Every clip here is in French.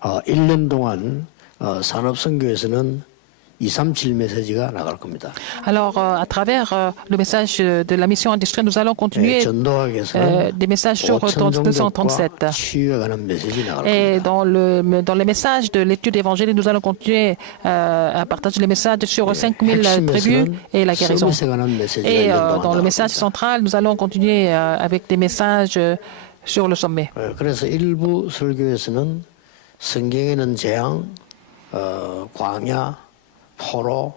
1년 동안 산업선교에서는 237 메시지가 나갈 겁니다. Alors, à travers le message de la mission industrielle, nous allons continuer 전도학에서는 des messages sur 237. 치유에 관한 메시지 나갈 Et 겁니다. dans les messages de l'étude évangélique, nous allons continuer à partager les messages sur 5000 tribus et la guérison. 서밋에 관한 메시지가 Et 1년 동안 dans le 나갈 message 겁니다. central, nous allons continuer avec des messages sur le sommet. 그래서 일부 설교에서는 성경에는 재앙, 광야, 포로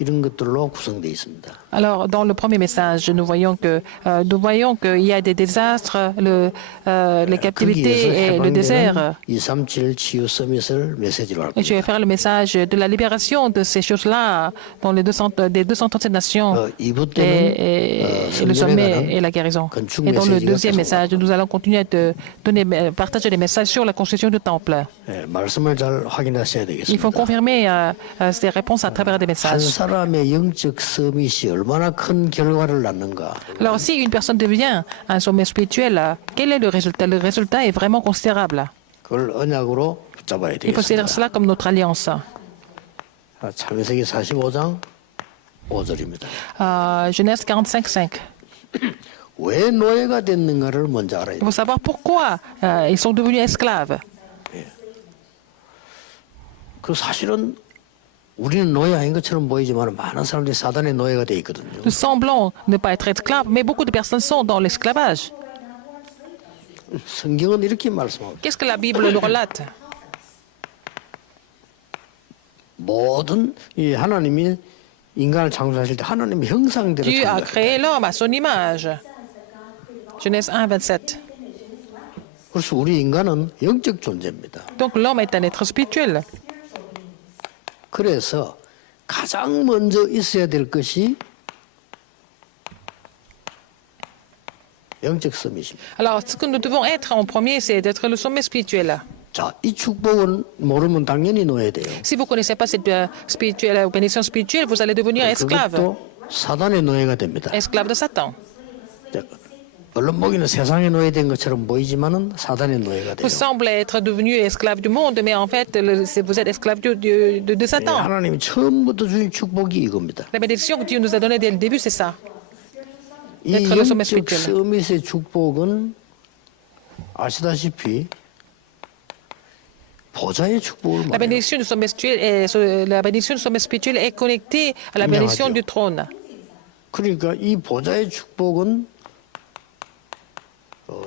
이런 것들로 구성되어 있습니다. Alors, dans le premier message, nous voyons qu'il y a des désastres, les captivités et le désert. 237 치유 서밋을 메시지로 할 Et je vais 겁니다. faire le message de la libération de ces choses-là dans les des 237 nations 2부 때는 et le 성전에 sommet 관한 et la guérison. 건축 Et dans le 메시지가 deuxième 계속 message, nous allons continuer à partager des messages sur la construction du temple. 말씀을 잘 확인하셔야 Il faut 되겠습니다. confirmer ces réponses à travers des 한 messages. 사람의 영적 서밋이 얼마나 큰 결과를 낳는가. Alors, si une personne devient un sommet spirituel, quel est le résultat? Le résultat est vraiment considérable. 그걸 언약으로 붙잡아야 Il faut saisir 되겠습니다. cela comme notre alliance. 창세기 45장 5절입니다. Genèse 45:5. 왜 노예가 됐는가를 먼저 알아야 Il 돼요. faut savoir pourquoi ils sont devenus esclaves. 그 사실은 우리는 노예 아닌 것처럼 보이지만 많은 사람들이 사단의 노예가 돼 있거든요. Nous semblons ne pas être esclaves, mais beaucoup de personnes sont dans l'esclavage. 성경은 이렇게 말씀합니다. Qu'est-ce que la Bible nous relate? 모든 이 하나님이 인간을 창조하실 때 하나님의 형상대로 Dieu a 창조하셨다. créé l'homme à son image. Genèse 1:27. 그래서 우리 인간은 영적 존재입니다. Donc l'homme est un être spirituel. 그래서 가장 먼저 있어야 될 것이 영적 서밋입니다. Alors, ce que nous devons être en premier, c'est d'être le sommet spirituel. 자, 이 축복은 모르면 당연히 놓아야 돼요. Si vous ne connaissez pas cette bénédiction spirituelle, vous allez devenir esclave. 그것도 사단의 노예가 됩니다. Esclave de Satan. 자, 얼른 보기는 세상의 노예된 것처럼 보이지만은 사단의 노예가 돼요. Vous semblez être devenu esclave du monde, mais en fait, vous êtes esclave de Satan. 하나님이 처음부터 주신 축복이 이겁니다. La bénédiction que Dieu nous a donnée dès le début, c'est ça. 이 d'être le sommet 영적 spirituel. 서밋의 축복은 아시다시피 보좌의 축복을 La 말해요. bénédiction du sommet spirituel est connectée à la bénédiction 인정하죠. du trône. 그러니까 이 보좌의 축복은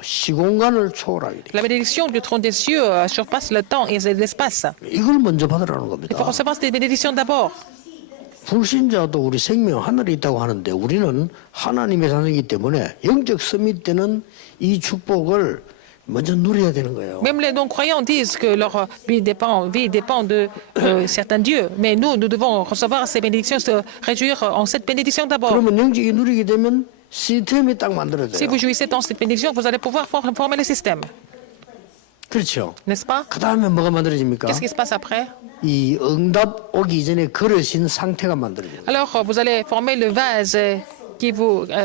시공간을 초월하게 돼요. La bénédiction du trône des cieux surpasse le temps et l'espace. 이걸 먼저 받으라는 Il 겁니다. faut recevoir cette bénédiction d'abord. 불신자도 우리 생명 하늘에 있다고 하는데 우리는 하나님의 자녀이기 때문에 영적 서밋 때는 이 축복을 먼저 누려야 되는 거예요. Même les non-croyants disent que leur vie dépend de certains dieux. Mais nous devons recevoir ces bénédictions, se réjouir en cette bénédiction d'abord. 그러면 영적이 누리게 되면 시스템이 딱 Si 만들어져요. vous jouissez dans cette bénédiction, vous allez pouvoir former le système. 그렇죠. N'est-ce pas? 그 다음에 뭐가 만들어집니까? Qu'est-ce qui se passe après? 이 응답 오기 이전에 그릇인 상태가 만들어져요. Alors, vous allez former le vase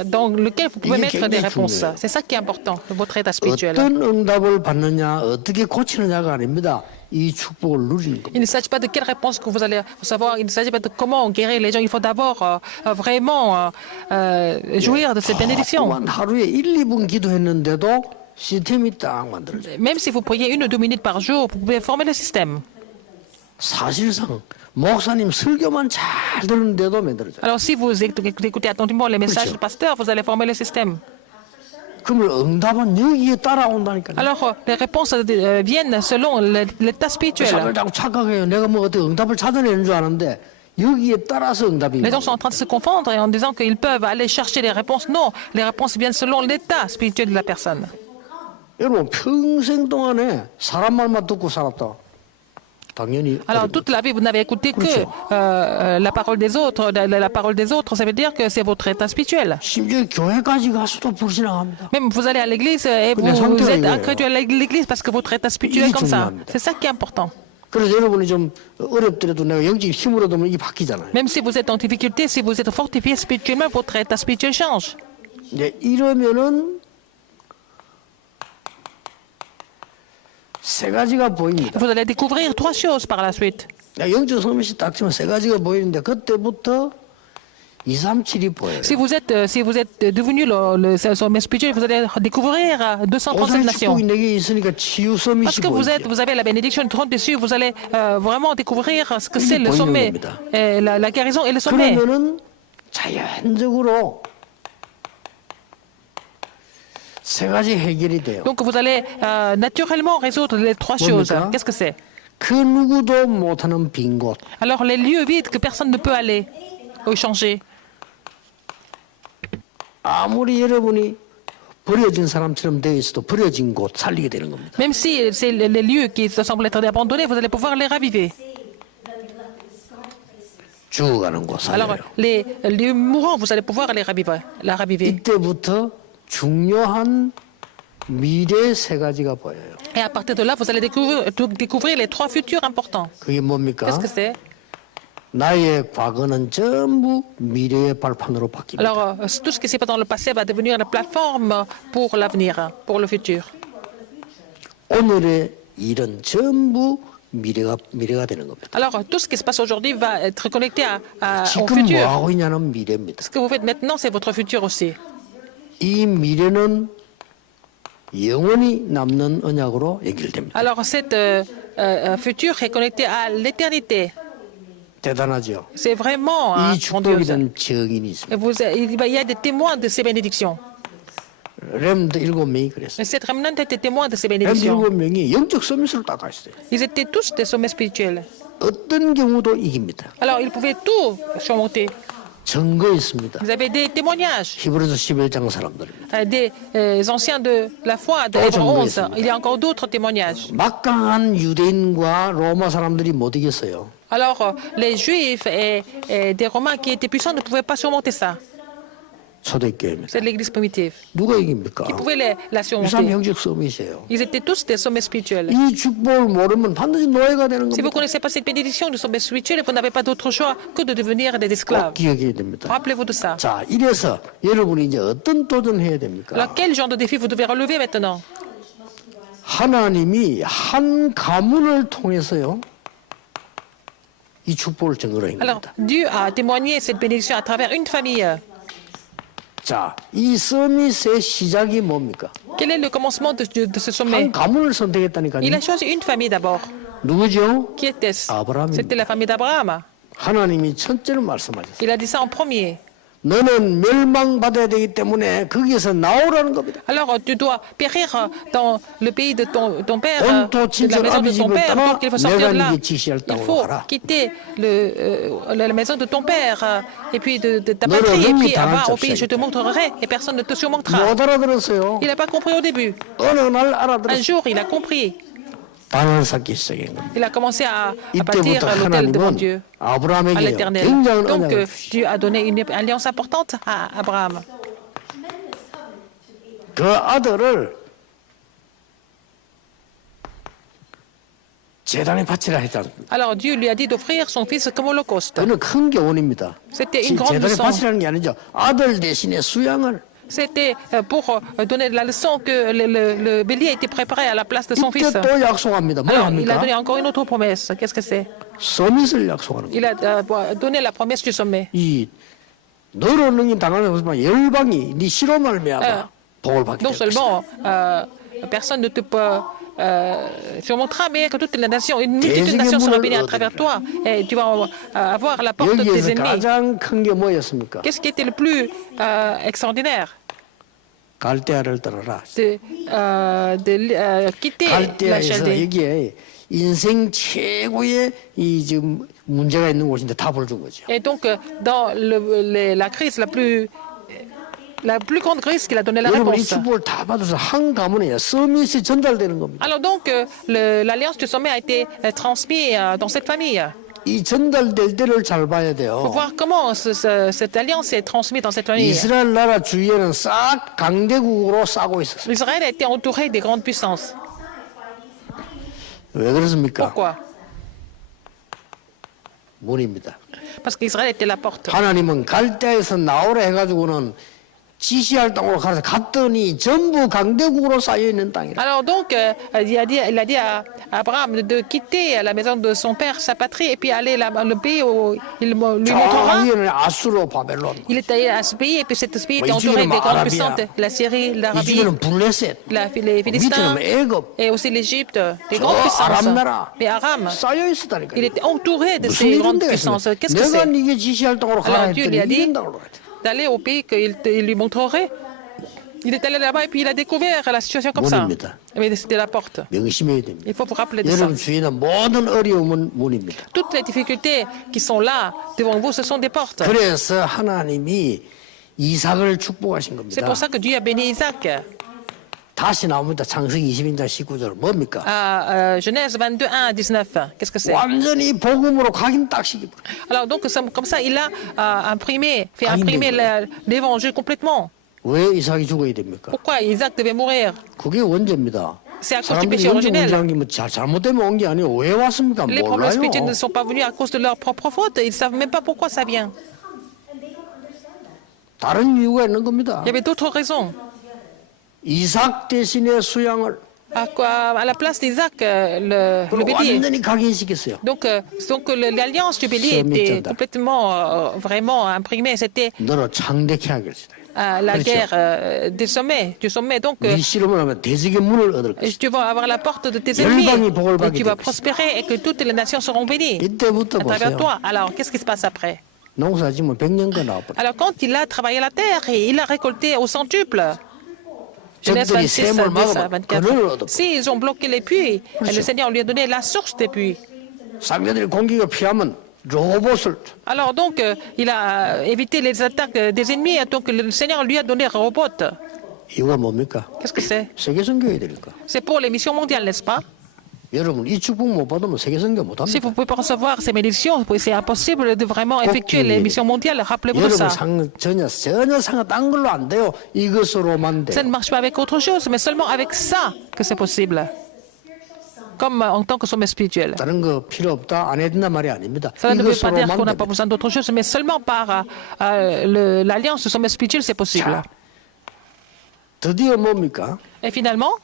dans lequel vous pouvez 이게 mettre des 굉장히 réponses. 중요해요. C'est ça qui est important, votre état spirituel. 어떤 응답을 받느냐, 어떻게 고치느냐가 아닙니다. 이 축복을 누리는 겁니다. Il ne s'agit pas de quelle réponse que vous allez recevoir, il ne s'agit pas de comment guérir les gens. Il faut d'abord vraiment jouir de cette bénédiction. 또한 하루에 1, 2분 기도했는데도 시스템이 딱 만들어져요. Même si vous priez 1 ou 2 minutes par jour, vous pouvez former le système. 사실상 목사님 설교만 잘 듣는데도 만들어져요. Alors, si vous écoutez attentivement les messages du pasteur, vous allez former le système. 그러면 응답은 여기에 따라온다니까요. Alors, les réponses viennent selon l'état spirituel. 사람을 자꾸 착각해요. 내가 뭐 어떻게 응답을 찾아내는 줄 아는데 여기에 따라서 응답이 Les gens sont en train de se confondre en disant qu'ils peuvent aller chercher les réponses. Non, les réponses viennent selon l'état spirituel de la personne. 여러분 평생 동안에 사람 말만 듣고 살았다. 당연히 Alors, toute la vie, vous n'avez écouté que la parole des autres. La parole des autres, ça veut dire que c'est votre état spirituel. 심지어 교회까지 가서도 불신앙합니다. Même vous allez à l'église et vous êtes incrédule à l'église parce que votre état spirituel est comme ça. C'est ça qui est important. 그래서 여러분이 좀 어렵더라도 내가 영적 힘으로 되면 이게 바뀌잖아요. Même si vous êtes en difficulté, si vous êtes fortifié spirituellement, votre état spirituel change. 이제 이러면은 세 가지가 보입니다. Vous allez découvrir trois choses par la suite. 영적 서밋이 딱 치면 세 가지가 보이는데 그때부터 2, 3, 7이 보여요. Si vous êtes devenu le sommet spirituel, vous allez découvrir 237 오늘 nations. 축복이 내게 있으니까 치유 서밋이 Parce que 보이죠. vous avez la bénédiction du trône dessus, vous allez vraiment découvrir ce que 이게 c'est le 보이는 sommet, 겁니다. la guérison et le sommet. 그러면은 자연적으로 세 가지 해결이 돼요. Donc vous allez naturellement résoudre les trois choses. 뭡니까? Qu'est-ce que c'est? 그 누구도 못하는 빈 곳. Alors les lieux vides que personne ne peut aller ou changer. 아무리 여러분이 버려진 사람처럼 되어 있어도 버려진 곳 살리게 되는 겁니다. Même si c'est les lieux qui semblent être abandonnés, vous allez pouvoir les raviver. 죽어가는 곳 Alors 살려요. les lieux mourants, vous allez pouvoir les raviver. 이때부터 중요한 미래 세 가지가 보여요. Et à partir de là, vous allez découvrir les trois futurs importants. 그게 뭡니까? Qu'est-ce que c'est? 나의 과거는 전부 미래의 발판으로 바뀝니다. Alors, tout ce qui s'est passé dans le passé va devenir la plateforme pour l'avenir, pour le futur. 오늘의 일은 전부 미래가 되는 겁니다. Alors, tout ce qui se passe aujourd'hui va être connecté au 지금 뭐 futur. 하고 있냐는 미래입니다. Ce que vous faites maintenant, c'est votre futur aussi. 이 미래는 영원히 남는 언약으로 연결됩니다. Alors, cet futur est connecté à l'éternité. 대단하죠. C'est vraiment 이 grandiose. 축복이든 증인이 있습니다. Il y a des témoins de ces bénédictions. 렘드 7명이 그랬어요. Et cette remnant était témoin de ces 렘드 bénédictions. 7명이 영적 서밋을 닦아 있어요. Ils étaient tous des sommets spirituels. 어떤 경우도 이깁니다. Alors, ils pouvaient tout surmonter. 증거 있습니다. Vous avez des témoignages 히브리서 11장 사람들입니다. des anciens de la foi de 또 Hébreux 11. 증거했습니다. Il y a encore d'autres témoignages. 막강한 유대인과 로마 사람들이 못 이겼어요. Alors, les Juifs et des Romains qui étaient puissants ne pouvaient pas surmonter ça. 초대교회입니다. C'est l'Église primitive 누가 이깁니까? qui pouvait la 이 사람 surmonter. 영적 서밋이에요. Ils étaient tous des sommets spirituels. 이 축복을 모르면 반드시 노예가 되는 Si vous ne 겁니다. connaissez pas cette bénédiction du sommet spirituel, vous n'avez pas d'autre choix que de devenir des 꼭 esclaves. 기억해야 됩니다. Rappelez-vous de ça. 자, 이래서 여러분이 이제 어떤 도전해야 됩니까? Alors, quel genre de défi vous devez relever maintenant? 하나님이 한 가문을 통해서요. 이 축복을 증거로 한 Alors, 겁니다. Dieu a témoigné cette bénédiction à travers une famille. 자, 이 서밋의 시작이 뭡니까? Quel est le commencement de ce 한 sommet? 가문을 선택했다니까요. Il a choisi une famille d'abord. 누구죠? Qui était-ce? Abraham. C'était la famille d'Abraham. 하나님이 첫째로 말씀하셨어요. Il a dit ça en premier. 너는 멸망받아야 되기 때문에 거기에서 나오라는 겁니다. Alors, tu dois périr dans le pays de ton père, 온토 de la 친척 maison de ton 아비집을 père. 떠나 Donc, il faut sortir 내가 de là. 네게 지시할 Il 땅으로 faut 가라. quitter la maison de ton père et puis de ta 너를 patrie et 능히 puis 당할 avoir au 수 pays. Je te 없으니까. montrerai et personne ne te surmontera. 못 알아들었어요. Il n'a pas compris au début. 어느 날 Un 알아들었어요. jour, il a compris. 반을 쌓기 시작한 겁니다. Il a commencé à bâtir 이때부터 l'autel devant Dieu, 하나님은 à 아브라함에게 l'éternel. 굉장한 Donc, 언약을 주시죠. Dieu a donné une alliance importante à Abraham. 그 아들을 재단에 바치라 했지 않습니까? Alors, Dieu lui a dit d'offrir son fils comme holocauste. 그는 큰 교훈입니다. C'était une grande 재단에 leçon. 바치라는 게 아니죠. 아들 대신에 수양을 C'était pour donner la leçon que le bélier était préparé à la place de son fils. 이때 또 약속합니다. 뭐 Alors, il a 합니까? donné encore une autre promesse. Qu'est-ce que c'est? 서밋을 약속하는 거예요. Il a donné la promesse du sommet. 이 너로 능히 당하는 것만 열방이 네 시로 말미암아 복을 받게 Non 될 것이다. seulement personne ne te peut surmontera, mais que toute la nation, une multitude de nations sera bénie à travers toi. Et tu vas avoir la porte de tes 여기에서 ennemis. 가장 큰 게 뭐였습니까? Qu'est-ce qui était le plus extraordinaire? 갈대아를 떠나라. De quitter la 갈대아에서 Chaldée. 여기에 인생 최고의 이 지금 문제가 있는 곳인데 답을 준 거죠. Et donc, dans la crise la plus grande crise qu'il a donné la 여러분 이 réponse. 축복을 다 받아서 한 가문에 서밋이 전달되는 겁니다. Alors donc, l'alliance du sommet a été transmise dans cette famille. 이 전달될 때를 잘 봐야 Il faut 돼요. voir comment cette alliance est transmise dans cette famille. 이스라엘 나라 주위에는 싹 강대국으로 싸고 있었어요. Israël a été entouré des grandes puissances. 왜 그렇습니까? Pourquoi? 문입니다. Parce qu'Israël était la porte. 하나님은 갈대아에서 나오라 해가지고는 지시할 땅으로 가서 갔더니 전부 강대국으로 쌓여 있는 땅이라. Alors donc, il a dit à Abraham de quitter la maison de son père, sa patrie, et puis aller le pays où il lui montrera. 저기는 아수르 바벨론, Il est allé à ce pays, et puis ce pays était 뭐 entouré 이쪽에는 des grandes 아라비아, puissantes, la Syrie, l'Arabie, 이쪽에는 블레셋, les Philistins, 밑에는 애굽, et aussi l'Égypte, des 저 grandes puissances. 아람 나라 Mais Aram, 쌓여 있었다니까. il était entouré de 무슨 ces 이런 grandes 데가 puissances. 있습니까? Qu'est-ce que 내가 c'est? 네게 지시할 땅으로 가라 Alors Dieu lui a 했더니 dit 이런 땅으로 갔다. d'aller au pays qu'il lui montrerait. Il est allé là-bas et puis il a découvert la situation comme ça. 문입니다. Mais c'était la porte. 명심해야 됩니다. Il faut vous rappeler de ça. 여러분 주위에는 모든 어려움은 문입니다. Toutes les difficultés qui sont là devant vous, ce sont des portes. 그래서 하나님이 이삭을 축복하신 C'est 겁니다. pour ça que Dieu a béni Isaac. 다시 나옵니다. 창세기 22장 19절 뭡니까? À Genèse 22, 1 à 19. Qu'est-ce que c'est? 완전히 복음으로 각인 딱 시키고 Alors donc, comme ça, il a fait Ah, imprimer il l'évangile complètement. 왜 이삭이 죽어야 됩니까? Pourquoi Isaac devait mourir? 그게 원죄입니다. C'est à cause du 사람들이 péché 원죄 originel. 문제한 게 뭐 잘못되면 온 게 아니에요. 왜 왔습니까? Les problèmes 몰라요. spirituels ne sont pas venus à cause de leur propre faute. Ils ne savent même pas pourquoi ça vient. 다른 이유가 있는 겁니다. Il y avait d'autres raisons. 이삭 대신에 수양을 À la place d'Isaac, le bélier. 완전히 각인시켰어요. Donc l'alliance du bélier était complètement, vraiment imprimée. C'était 너로 창대케 하겠다. la guerre du sommet. Donc, 네 실험을 하면 대적의 문을 얻을 것이다. tu vas avoir la porte de tes ennemis. 열방이 복을 Et 받게 tu vas 될 것이다. prospérer et que toutes les nations seront bénies 이때부터 à travers 보세요. toi. Alors, qu'est-ce qui se passe après? 농사 지면 100년간 나와버려. Alors, quand il a travaillé la terre, et il a récolté au centuple. Genèse 적들이 26, 샘을 10 à 막으면 그를 24. 얻어. S'ils ont bloqué les puits, et le Seigneur lui a donné la source des puits. 상대들이 공격을 피하면 로봇을 Alors donc, il a évité les attaques des ennemis, donc le Seigneur lui a donné un robot. 이유가 뭡니까? Qu'est-ce que c'est? 세계 선교해야 되니까. C'est pour les missions mondiales, n'est-ce pas? 여러분 이 축복 못 받으면 세계 선교 못 Si 합니다. vous ne pouvez pas recevoir ces bénédictions, c'est impossible de vraiment effectuer les missions mondiales. Rappelez-vous de ça. 여러분 전혀 딴 걸로 안 돼요. 이것으로만 Ça 돼요. ne marche pas avec autre chose, mais seulement avec ça que c'est possible. Comme en tant que sommet spirituel. 다른 거 필요 없다 안 해야 된단 말이 아닙니다. Cela ne veut pas dire qu'on n'a 이것으로만 pas 됩니다. besoin d'autre chose, mais seulement par l'alliance du sommet spirituel, c'est possible. 자, 드디어 뭡니까? Et finalement,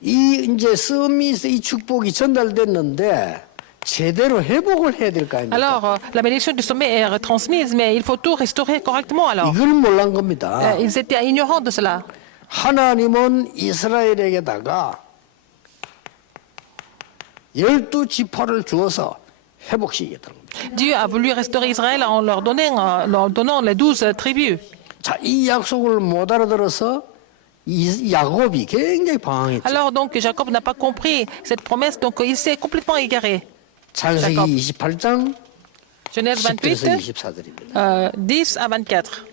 이 이제 서밋의 이 축복이 전달됐는데 제대로 회복을 해야 될 거 아닙니까? alors, la bénédiction du sommet est retransmise, mais il faut tout restaurer correctement alors. 이걸 몰란 겁니다. Ils étaient ignorants de cela. 하나님은 이스라엘에게다가 12지파를 주어서 회복시키겠다는 겁니다. Dieu a voulu restaurer Israël en leur donnant les 12 tribus. 자, 이 약속을 못 알아들어서 야곱이 굉장히 방황했죠. Alors donc Jacob n'a pas compris cette promesse, donc il s'est complètement égaré. 창세기 Jacob. 28장 Genèse 28, 10절에서 24절입니다. 10 à 24.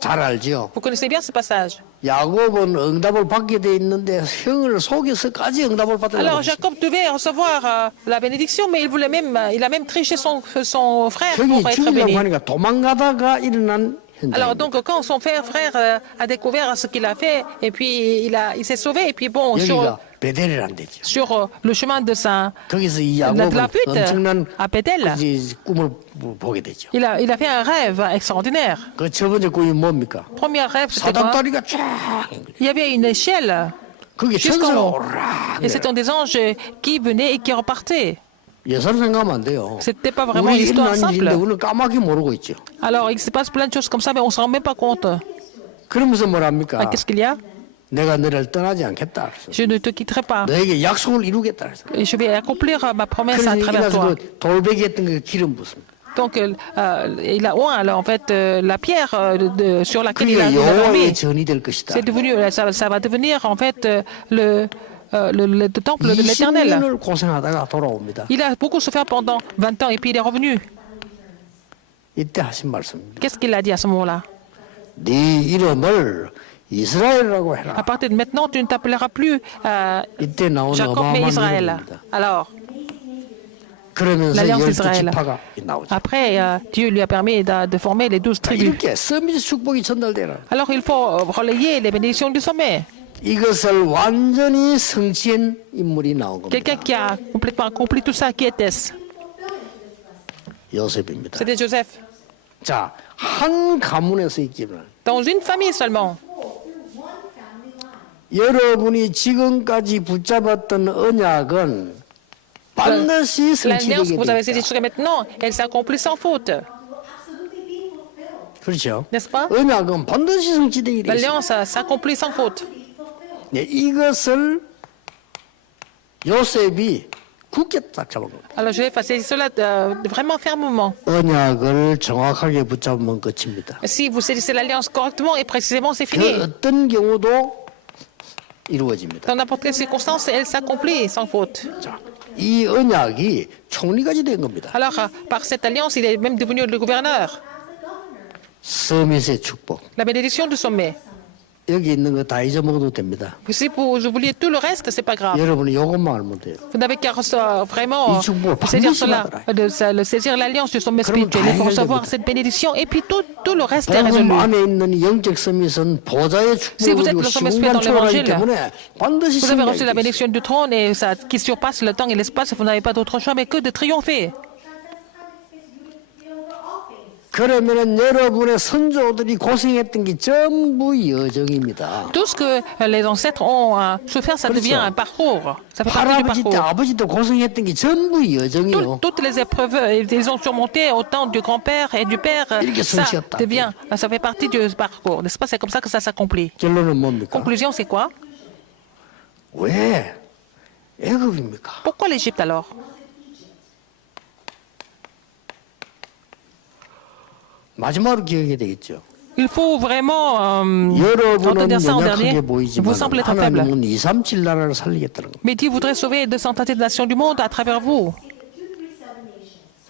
잘 알지요? Vous connaissez bien ce passage. 야곱은 응답을 받게 돼 있는데 형을 속여서까지 응답을 받으려고 Alors 했어요. Jacob devait recevoir la bénédiction, mais il a même triché son frère 형이 pour être 죽이려고 béni. 하니까 도망가다가 일어난 Alors 현장. donc quand son frère a découvert ce qu'il a fait, et puis il s'est sauvé, et puis bon, 여기가 베델이란 데죠. sur le chemin de 거기서 이 de la 야곱은 fuite 엄청난 à Bethel, 그 꿈을 보게 되죠. il a fait un rêve extraordinaire. 그 첫 번째 꿈이 뭡니까? Premier rêve, c'était quoi? 사닥다리가 쫙 Il y avait une échelle 거기 jusqu'en 천사가 haut. 오르락 Et c'était des anges qui venaient et qui repartaient. 예사를 생각하면 안 돼요. C'était pas vraiment 우리 une histoire 일어난 일인데 simple. 우리는 까맣게 모르고 있죠. Alors, il se passe plein de choses comme ça, mais on ne se rend même pas compte. 그러면서 뭐랍니까? Qu'est-ce qu'il y a? 내가 너를 떠나지 않겠다. 그래서 Je ne te quitterai pas. 너에게 약속을 이루겠다. 그래서. Et je vais accomplir ma promesse 그래서 à travers toi. 일어나서 그 돌베개 했던 그 기름 붓습니다. Donc, il a oint, alors, en fait, la pierre sur laquelle il a 그게 dormi. 여호와의 전이 될 것이다. C'est devenu, ça va devenir, en fait, le temple de l'Éternel. 20년을 고생하다가 돌아옵니다. Il a beaucoup souffert pendant 20 ans et puis il est revenu. 이때 하신 말씀입니다. Qu'est-ce qu'il a dit à ce moment-là? 네 이름을 이스라엘이라고 À 해라. partir de maintenant, tu ne t'appelleras plus 이때 나오는 Jacob, mais 어마어마한 Israël. 이름입니다. Alors, 그러면서 l'alliance 12 d'Israël. 지파가 나오죠. Après, Dieu lui a permis de former les 12 tribus. 이렇게 서밋 축복이 전달되라. Alors, il faut relayer les bénédictions du sommet. 이것을 완전히 성취한 인물이 나온 겁니다. Quelqu'un qui a complètement accompli tout ça, qui était-ce? 요셉입니다. C'était Joseph. 자, 한 가문에서 있기는 Dans une famille seulement. 여러분이 지금까지 붙잡았던 언약은 반드시 L'alliance 성취되게 que vous avez 돼 saisie 있다. jusqu'à maintenant, elle s'accomplit sans faute. 그렇죠? N'est-ce pas? 언약은 반드시 성취되게 돼 있습니다. L'alliance s'accomplit sans faute. 네, 이것을 요셉이 굳게 딱 잡은 겁니다. Alors je vais faire cela vraiment fermement. 언약을 정확하게 붙잡으면 끝입니다. Si vous saisissez l'alliance correctement et précisément, c'est 그 fini. 어떤 경우도 이루어집니다. Dans n'importe quelle circonstance, elle s'accomplit sans faute. 자, 이 언약이 총리까지 된 겁니다. Alors, par cette alliance, il est même devenu le gouverneur. 서밋의 축복. La bénédiction du sommet. 여기 있는 거 다 잊어먹어도 됩니다. Si vous oubliez tout le reste, c'est pas grave. 여러분이 이것만 알면 돼요. Vous n'avez qu'à vraiment 이 축복을 saisir 반드시 cela, 받아라. saisir l'alliance du sommet 그러면 spirituel. Il faut 다 recevoir 해결됩니다. cette bénédiction et puis tout le reste est 복음 résolu. 안에 있는 영적 서밋은 보좌의 Si vous 축복을 êtes 주고 le sommet 시공간 dans 초월하기 l'évangile, 때문에 반드시 Vous avez reçu la 승리하게 돼 있어요. bénédiction du trône et ça, qui surpasse le temps et l'espace. Vous n'avez pas d'autre choix mais que de triompher. 그러면은 여러분의 선조들이 고생했던 게 전부 여정입니다. Tout ce que les ancêtres ont souffert, ça devient un parcours. Ça fait partie du 할아버지 때 parcours. 아버지도 고생했던 게 전부 여정이요. Toutes les épreuves, ils ont surmonté au temps du grand-père et du père. 이렇게 Ça 성취했다. devient, ça fait partie du parcours. N'est-ce pas? C'est comme ça que ça s'accomplit. 결론은 뭡니까? Conclusion, c'est quoi? 왜 애굽입니까? Pourquoi l'Égypte alors? 마지막으로 기억해야 되겠죠. Il faut vraiment 여러분은 retenir ça en 연약하게 dernier. 보이지만 Vous semblez être faible. 하나님은 237 나라를 살리겠다는 겁니다. Mais Dieu voudrait sauver 230 nations du monde à travers vous.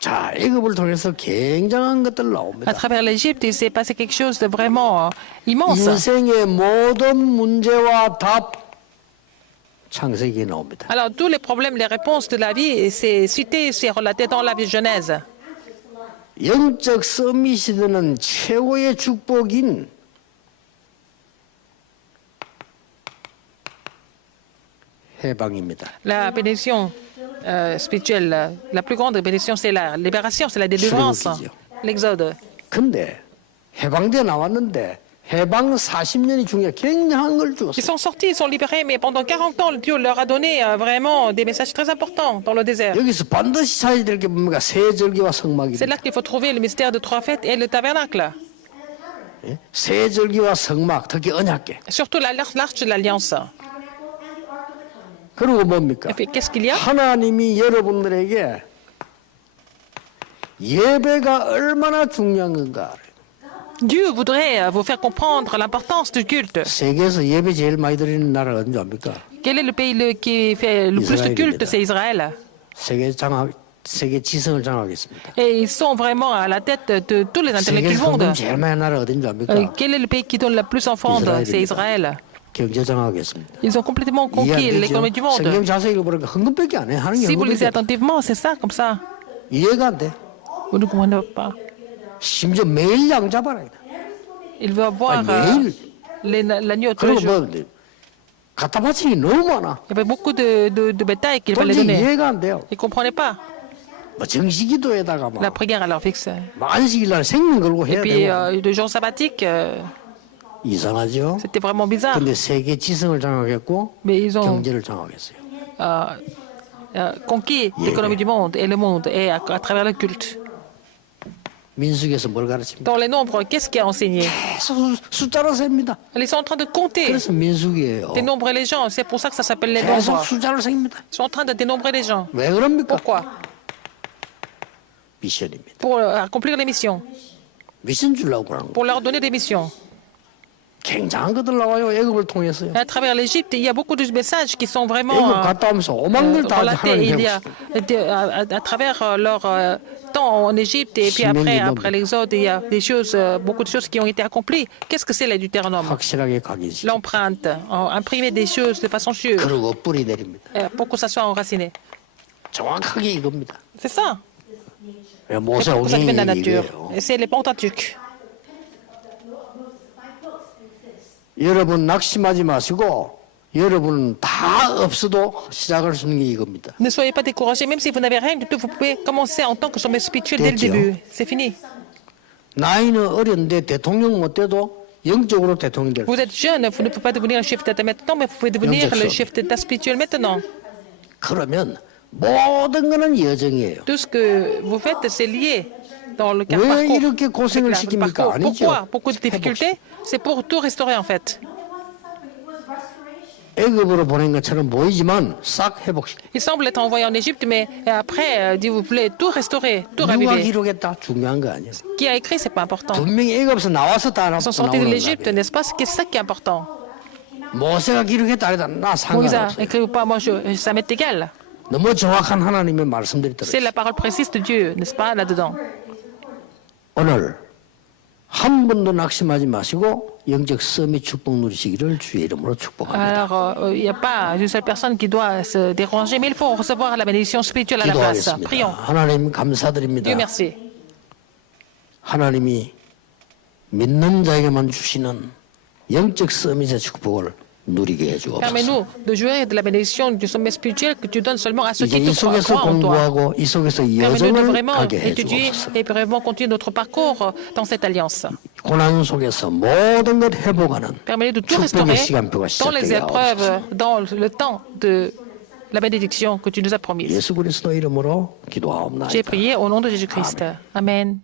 자, 애굽을 통해서 굉장한 것들 나옵니다. À travers l'Égypte, il s'est passé quelque chose de vraiment immense. 인생의 모든 문제와 답 창세기에 나옵니다. Alors, tous les problèmes, les réponses de la vie, c'est cité, c'est relaté dans la Genèse. 영적 서밋이되는 최고의 축복인 해방입니다. La bénédiction spirituelle, la plus grande bénédiction, c'est la libération, c'est la délivrance, 출애굽기죠. l'exode. 근데 해방돼 나왔는데 해방 40년이 중요해 굉장한 걸 Ils 주었어요. sont sortis, ils sont libérés, mais pendant 40 ans, Dieu leur a donné vraiment des messages très importants dans le désert. 여기서 반드시 찾아야 될 게 뭡니까? 세절기와 C'est 성막입니다. là qu'il faut trouver le mystère de trois fêtes et le tabernacle. 예? 세절기와 성막, 특히 언약궤. Surtout l'arche de l'Alliance. 그리고 뭡니까? Et puis, qu'est-ce qu'il y a? 하나님이 여러분들에게 예배가 얼마나 중요한 건가 알아요. Dieu voudrait vous faire comprendre l'importance du culte. 세계에서 예배 제일 많이 드리는 나라가 어딘지 압니까? Quel est le pays qui fait le plus de culte? C'est Israël. 세계 지성을 장악했습니다. Et ils sont vraiment à la tête de tous les intellectuels du 세계에서 monde. 헌금 제일 많이 나라 어딘지 압니까? Quel est le pays qui donne le plus offrande? C'est Israël. 경제 장악했습니다. Ils ont complètement 이해 conquis 안 되죠? l'économie du monde. 성경 자세히 읽어보니까 헌금밖에 안 해. 하는 게 Si vous lisez 헌금밖에 attentivement, c'est ça, comme ça. 이해가 안 돼. Vous ne comprenez pas. 심지어 매일 양 잡아라. Il veut avoir 아니, 매일. l'agneau tous les 그리고 jours. 뭐 갖다 바치기 너무 많아. Il y avait beaucoup de bétail qu'il fallait 도대체 donner. 이해가 안 돼요. Ils ne comprenaient pas. 뭐 정식기도에다가 La 막 prière à leur fixe. 만식일날 생명 걸고 Et 해야 puis, 되고 de jours sabbatiques, 이상하죠. c'était vraiment bizarre. 근데 세계 지성을 장악했고 Mais ils ont 경제를 장악했어요. conquis l'économie du monde et le monde, et à travers le culte. 민수기에서 뭘 가르칩니까? Dans les nombres, qu'est-ce qui a enseigné? 계속 숫자로 셉니다. Ils sont en train de compter, 그래서 민수기예요. dénombrer les gens. C'est pour ça que ça s'appelle les 계속 nombres. 숫자로 셉니다. Ils sont en train de dénombrer les gens. 왜 그럽니까? Pourquoi? 미션입니다. Pour accomplir les missions, 미션 주려고 그러는 거. pour leur donner des missions. 굉장한 것들 나와요. 애굽을 통해서요. À travers l'Égypte, il y a beaucoup de messages qui sont vraiment 애굽 갔다 오면서 오만 걸다 relatés. 하나님 Il y a, 배우시고. à travers leur temps en Égypte et puis après l'Exode, il y a des choses, beaucoup de choses qui ont été accomplies. Qu'est-ce que c'est les Deutéronome? 확실하게 각인시. L'empreinte, imprimer des choses de façon sûre 그리고 뿌리 내립니다. pour que ça soit enraciné. 정확하게 이겁니다. C'est ça. 왜 C'est pour ça que ça 모세오경이 vient de la nature. 이거예요. Et c'est les Pentateuques. 여러분 낙심하지 마시고 여러분은 다 없어도 시작할 수 있는 게 이겁니다. Ne soyez pas découragés, même si vous n'avez rien du tout, vous pouvez commencer en tant que sommet spirituel dès le 됐죠. début. C'est fini. 나이는 어린데 대통령 못 돼도 영적으로 대통령 될 수 Vous êtes jeune, vous ne pouvez pas devenir un chef d'État maintenant, mais vous pouvez devenir le chef d'État spirituel maintenant. 그러면 모든 거는 여정이에요. Tout ce que vous faites, c'est lié dans le 왜 parcours. 이렇게 고생을 Avec le 시킵니까? parcours. 아니죠. Pourquoi beaucoup de difficultés? C'est pour tout restaurer en fait. 애굽으로 보낸 것처럼 보이지만 싹 회복시켜. Il semble être envoyé en Égypte, mais après, dit vous voulez tout restaurer, tout 누가 raviver. 기록했다? 중요한 거 아니에요. Qui a écrit, c'est pas important. 분명히 애굽에서 나와서 다 Ils sont sortis de 나오는 l'Égypte, 거예요. n'est-ce pas? C'est ça qui est important. 모세가 기록했다 아니다. 나 Moïse a 상관없어요. écrit ou pas, moi, ça m'est égal. 너무 정확한 하나님의 말씀들이 C'est 들어있어요. la parole précise de Dieu, n'est-ce pas, là-dedans. 오늘 한 번도 낙심하지 마시고 영적 서밋 축복 누리시기를 주의 이름으로 축복합니다. Alors, il n'y a pas une seule personne qui doit se déranger, mais il faut recevoir la bénédiction spirituelle à la place. 기도하겠습니다. Prions. 하나님 감사드립니다. Dieu merci. 하나님이 믿는 자에게만 주시는 영적 서밋의 축복을 누리게 해주옵소서. Permets-nous de jouir de la bénédiction du sommet spirituel que tu donnes seulement à ceux 이제 qui 이 te croient 속에서 en toi. 공부하고 이 속에서 Permets-nous de 여정을 vraiment 가게 étudier 해주옵소서. et vraiment continuer notre parcours dans cette alliance. 고난 속에서 모든 것 회복하는 Permets-nous de tout 축복의 restaurer 시간표가 dans les 시작되게 épreuves, 하옵소서. dans le temps de la bénédiction que tu nous as promise. 예수 그리스도 이름으로 J'ai 기도하옵나이다. prié au nom de Jésus-Christ. Amen.